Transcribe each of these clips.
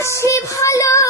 বাসি ভালো।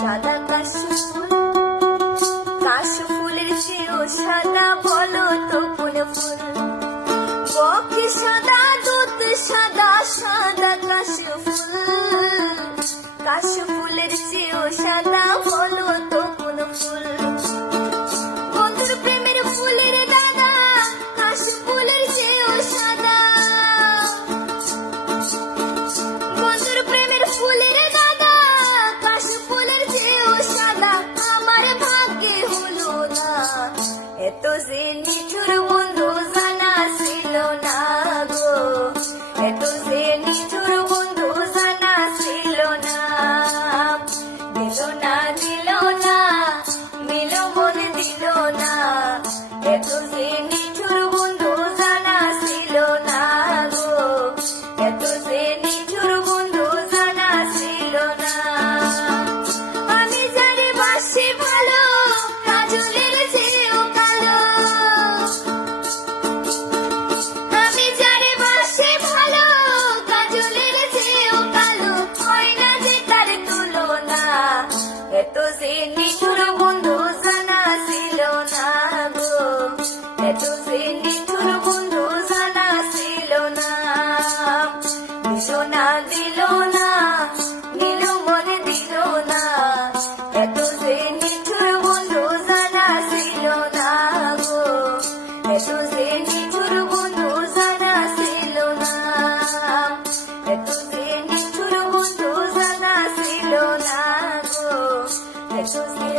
সাদা সাদা বলো তো সাদা সাদা সাদা কাশ ফুল। কাশ ফুলের চেয়েও সাদা নিঠুর বন্ধু জানা ছিল না গো। এত যে নিঠুর বন্ধু জানা ছিল না। দিল না দিল না মিল মন দিল না এত তো সে নিষ্ঠুর বন্ধু lives.